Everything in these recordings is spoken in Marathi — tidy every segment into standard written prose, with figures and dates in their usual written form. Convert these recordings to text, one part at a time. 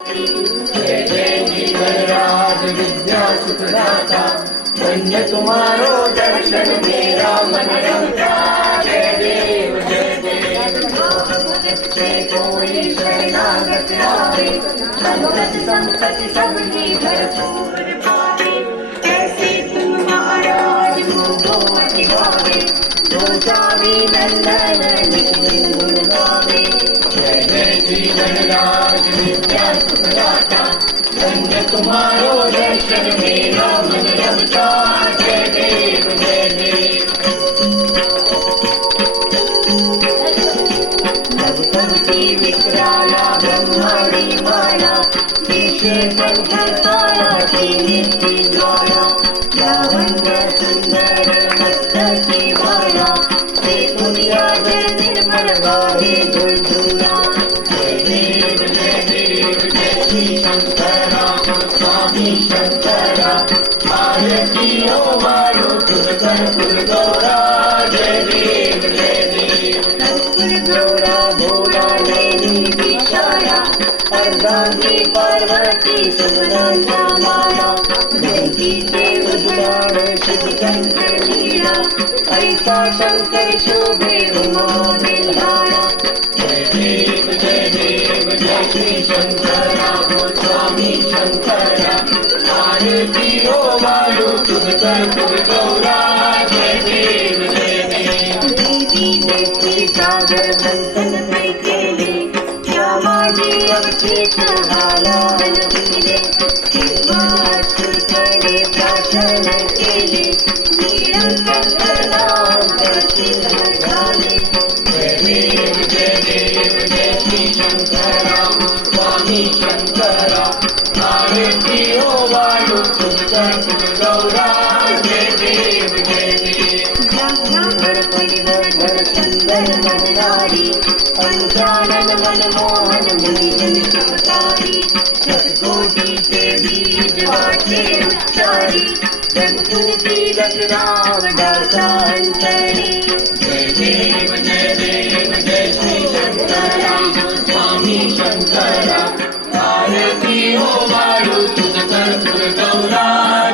जय जय जीवनराज विद्या सुखदाता, धन्य तुम्हारो दर्शन मेरा मन रमता। जय देव जय देव। जय कोई शरणागत आवे, संपत्ति संपत्ति सबकी भरपूर पावे। ऐसे तुम महाराज मुझको अति भावे, जो स्वामी नंदन नित्य गुण गावे। जय जय जीवनराज विद्या सुखदाता, धन्य तुम्हारो दर्शन मेरा मन रमता। जय देव जय देव। भगवती विकराला ब्रह्माणी माला, देशे पंचकाराची नित्य ज्वाला। लावण्य सुंदर मस्तकी माला, ते दुनिया जय निर्मल गाहे दुलदुला। जय देव जय देव जय श्री शंकरा, स्वामी शंकरा। आरती ओ वायु तुझ कर्पूर गौरा। जय देव जय देव। कर्पूर गौरा भोला नैनी विशाला, अर्धांगी पार्वती सुगंधा माला। जयती देव गुणान शिव शंकर लीला, ऐसा शंकर शोभे उमा बिल्हारा। जय देव जय श्री शंकरा, स्वामी शंकरा। आरती ओ वायु तुझ कर्पूर गौरा। जय देव जय देव। देवी देवी सागर मंथन पे केले, क्या माझी अवचेत हालाहल दिले। देवासुर कडे प्राशन केले, नीलकंठ नाम प्रसिद्ध झाले। जय देव जय श्री शंकरा, स्वामी शंकरा। आरती ओ वायु तुझ कर्पूर गौरा। जय देव जय देव। ब्रह्मांड परिवर्धन सुंदर मनधारी, पंचानन मनमोहन मुनिजन सुखकारी। शतकोटीचे बीज वाचे उच्चारी, जगतुन तीरथ रामदासा अंतरी। जय देव जय श्री शंकरा, स्वामी शंकरा। आरती ओ वायु तुझ कर्पूर गौरा।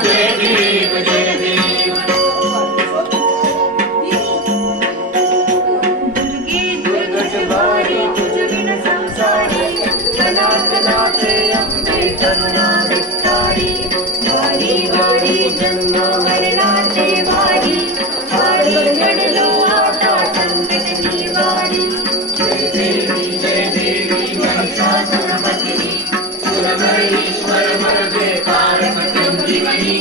जय देव जय देव। दुर्गे दुर्गटवारी तुझ विन संसारी, कलाकलाचे अंबे करुणा विस्तारी। वारी वारी जन्म मरणाचे वारी, वारी लढलो आता संकट निवारी। जय देवी महिषासुरमर्दिनी, सुरगणेश्वर मर्दे कारक संजीवनी।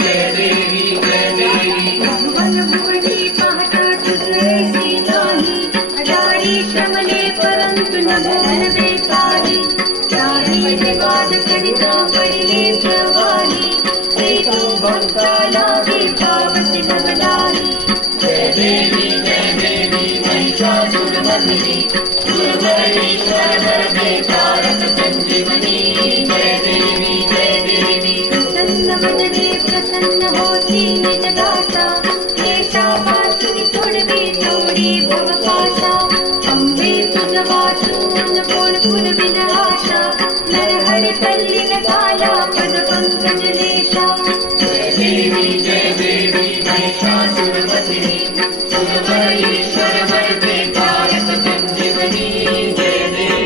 जय देवी जय देवी। ब्रह्ममुनी पाहता तुझैसी नाही, अडारी श्रमले परंतु न भवन बेकारी। चारी जगात कविता पडिले प्रवाही, ते तू भक्ताला पावती बदलाही। जय देवी महिषासुरमर्दिनी, सुरगणेश्वर मर्दे कारक संजीवनी। जय देवी जय देवी। प्रसन्न वदने प्रसन्न होती निज दासा, क्लेशापासून सोडवी जोडी भवपाशा। अंबे तुझ वाचून कोण फुलविल आशा, नरहर तल्लीन झाला पद पंकज लेशा। जय देवी